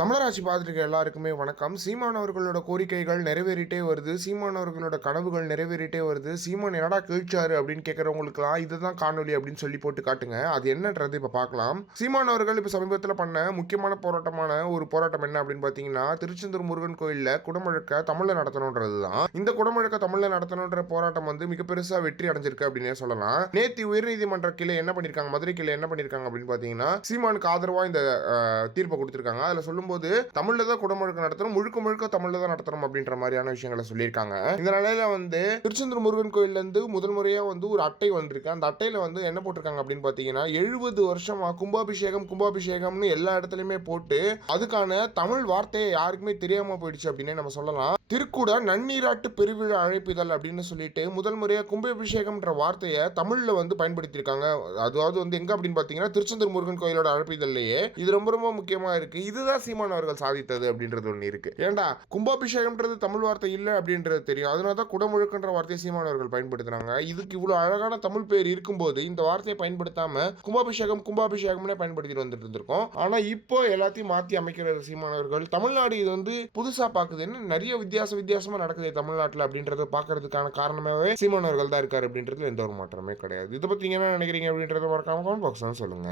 தமிழராசி பார்த்துருக்க எல்லாருக்குமே வணக்கம். சீமான் அவர்களோட கோரிக்கைகள் நிறைவேறிட்டே வருது. சீமான் அவர்களோட கனவுகள் நிறைவேறிட்டே வருது. சீமான் என்னடா கழிச்சாரு அப்படின்னு கேட்குறவங்களுக்குலாம் இதுதான் காணொலி அப்படின்னு சொல்லி போட்டு காட்டுங்க. அது என்னன்றது இப்போ பார்க்கலாம் சீமான் அவர்கள் இப்போ சமீபத்தில் பண்ண முக்கியமான போராட்டமான ஒரு போராட்டம் என்ன அப்படின்னு பார்த்தீங்கன்னா திருச்செந்தூர் முருகன் கோயிலில் குடமுழக்க தமிழில் நடத்தணுன்றது தான் இந்த குடமுழக்க தமிழில் நடத்தணுன்ற போராட்டம் வந்து மிக பெருசாக வெற்றி அடைஞ்சிருக்கு அப்படின்னே சொல்லலாம். நேத்தி உயர்நீதிமன்ற கிளை என்ன பண்ணியிருக்காங்க மதுரை கிளை என்ன பண்ணியிருக்காங்க அப்படின்னு பார்த்தீங்கன்னா சீமானுக்கு ஆதரவாக இந்த தீர்ப்பை கொடுத்துருக்காங்க. அதில் சொல்லும் சொல்லும்போது தமிழ்ல தான் குடமுழுக்கு நடத்தணும் முழுக்க முழுக்க தமிழ்ல தான் நடத்தணும் அப்படின்ற மாதிரியான விஷயங்களை சொல்லியிருக்காங்க. இந்த நிலையில வந்து திருச்செந்தூர் முருகன் கோயில்ல இருந்து முதல் முறையா வந்து ஒரு அட்டை வந்திருக்கு. அந்த அட்டையில வந்து என்ன போட்டிருக்காங்க அப்படின்னு பார்த்தீங்கன்னா எழுபது வருஷமா கும்பாபிஷேகம் கும்பாபிஷேகம்னு எல்லா இடத்துலயுமே போட்டு அதுக்கான தமிழ் வார்த்தையை யாருக்குமே தெரியாம போயிடுச்சு அப்படின்னே நம்ம சொல்லலாம். திருக்குட நன்னீராட்டு பெருவிழா அழைப்பிதழ் அப்படின்னு சொல்லிட்டு முதல் முறையாக கும்பாபிஷேகம்ன்ற வார்த்தையை தமிழில் வந்து பயன்படுத்தியிருக்காங்க. அதாவது வந்து எங்க அப்படின்னு பார்த்தீங்கன்னா திருச்செந்தூர் முருகன் கோயிலோட அழைப்பிதழ்லையே இது ரொம்ப ரொம்ப முக்கியமாக இருக்கு. இதுதான் சீமான் அவர்கள் சாதித்தது அப்படின்றது ஒன்று இருக்கு. ஏண்டா கும்பாபிஷேகம்ன்றது தமிழ் வார்த்தை இல்லை அப்படின்றது தெரியும். அதனால தான் குடமுழுக்குன்ற வார்த்தையை சீமான் அவர்கள் பயன்படுத்துறாங்க. இதுக்கு இவ்வளோ அழகான தமிழ் பேர் இருக்கும்போது இந்த வார்த்தையை பயன்படுத்தாம கும்பாபிஷேகம் கும்பாபிஷேகம்னே பயன்படுத்திட்டு வந்துட்டு இருந்திருக்கோம். ஆனால் இப்போ எல்லாத்தையும் மாற்றி அமைக்கிற சீமானவர்கள் தமிழ்நாடு இது வந்து புதுசாக பார்க்குதுன்னு நிறைய வித்தியாச வித்தியாசமா நடக்குது தமிழ்நாட்டில் அப்படின்றத பார்க்கறதுக்கான காரணமாகவே சீமானவர்கள் தான் இருக்காரு அப்படின்றது எந்த ஒரு மாற்றமே கிடையாது. இதை பத்தி என்ன நினைக்கிறீங்க அப்படின்றத மறக்காம கமெண்ட் பாக்ஸ் சொல்லுங்க.